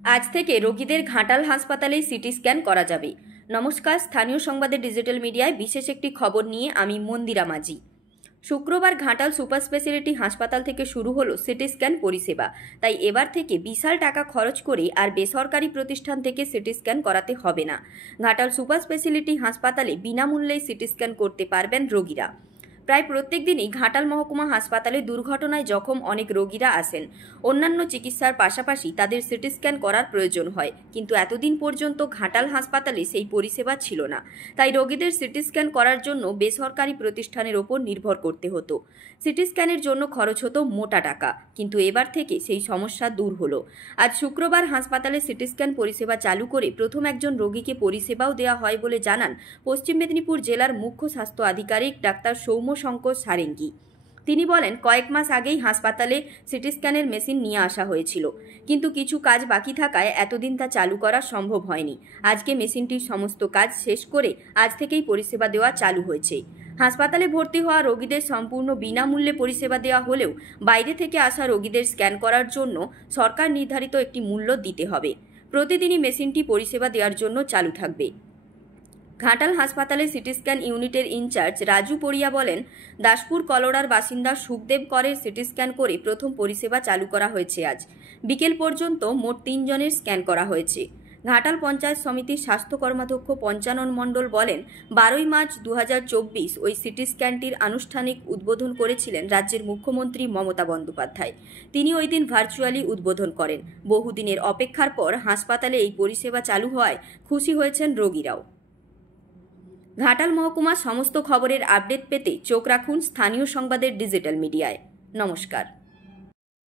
আজ থেকে রোগীদের ঘাটাল হাসপাতালে সিটি স্ক্যান করা যাবে। নমস্কার, স্থানীয় সংবাদের ডিজিটাল মিডিয়ায় বিশেষ একটি খবর নিয়ে আমি মন্দিরা মাঝি। শুক্রবার ঘাটাল সুপার স্পেশালিটি হাসপাতাল থেকে শুরু হলো সিটি স্ক্যান পরিষেবা। তাই এবার থেকে বিশাল টাকা খরচ করে আর বেসরকারি প্রতিষ্ঠান থেকে সিটি স্ক্যান করাতে হবে না। ঘাটাল সুপার স্পেশালিটি হাসপাতালে বিনামূল্যে সিটি স্ক্যান করতে পারবেন রোগীরা। প্রায় প্রত্যেক দিনই ঘাটাল মহকুমা হাসপাতালে দুর্ঘটনায় জখম অনেক রোগীরা আসেন। অন্যান্য চিকিৎসার পাশাপাশি তাদের সিটি স্ক্যান করার প্রয়োজন হয়, কিন্তু এতদিন পর্যন্ত ঘাটাল হাসপাতালে সেই পরিষেবা ছিল না। তাই রোগীদের সিটি স্ক্যান করার জন্য বেসরকারি প্রতিষ্ঠানের ওপর নির্ভর করতে হতো। সিটি স্ক্যানের জন্য খরচ হতো মোটা টাকা, কিন্তু এবার থেকে সেই সমস্যা দূর হলো। আজ শুক্রবার হাসপাতালে সিটি স্ক্যান পরিষেবা চালু করে প্রথম একজন রোগীকে পরিষেবাও দেওয়া হয় বলে জানান পশ্চিম মেদিনীপুর জেলার মুখ্য স্বাস্থ্য আধিকারিক ডাক্তার সৌম্যশঙ্কর সারেঙ্গি। তিনি বলেন, কয়েক মাস আগেই হাসপাতালে সিটি স্ক্যানের মেশিন নিয়ে আসা হয়েছিল, কিন্তু কিছু কাজ বাকি থাকায় এতদিন তা চালু করা সম্ভব হয়নি। আজকে মেশিনটির সমস্ত কাজ শেষ করে আজ থেকেই পরিষেবা দেওয়া চালু হয়েছে। হাসপাতালে ভর্তি হওয়া রোগীদের সম্পূর্ণ বিনামূল্যে পরিষেবা দেওয়া হলেও বাইরে থেকে আসা রোগীদের স্ক্যান করার জন্য সরকার নির্ধারিত একটি মূল্য দিতে হবে। প্রতিদিনই মেশিনটি পরিষেবা দেওয়ার জন্য চালু থাকবে। ঘাটাল হাসপাতালে সিটি স্ক্যান ইউনিটের ইনচার্জ রাজু পড়িয়া বলেন, দাসপুর কলোরার বাসিন্দা সুখদেব করের সিটি স্ক্যান করে প্রথম পরিষেবা চালু করা হয়েছে। আজ বিকেল পর্যন্ত মোট 3 জনের স্ক্যান করা হয়েছে। ঘাটাল পঞ্চায়েত সমিতির স্বাস্থ্য কর্মাধ্যক্ষ পঞ্চানন মণ্ডল বলেন, 12ই মার্চ 2024 ওই সিটি স্ক্যানটির আনুষ্ঠানিক উদ্বোধন করেছিলেন রাজ্যের মুখ্যমন্ত্রী মমতা বন্দ্যোপাধ্যায়। তিনি ওই দিন ভার্চুয়ালি উদ্বোধন করেন। বহুদিনের অপেক্ষার পর হাসপাতালে এই পরিষেবা চালু হওয়ায় খুশি হয়েছেন রোগীরাও। ঘাটাল মহকুমার সমস্ত খবরের আপডেট পেতে চোখ রাখুন স্থানীয় সংবাদের ডিজিটাল মিডিয়ায়। নমস্কার।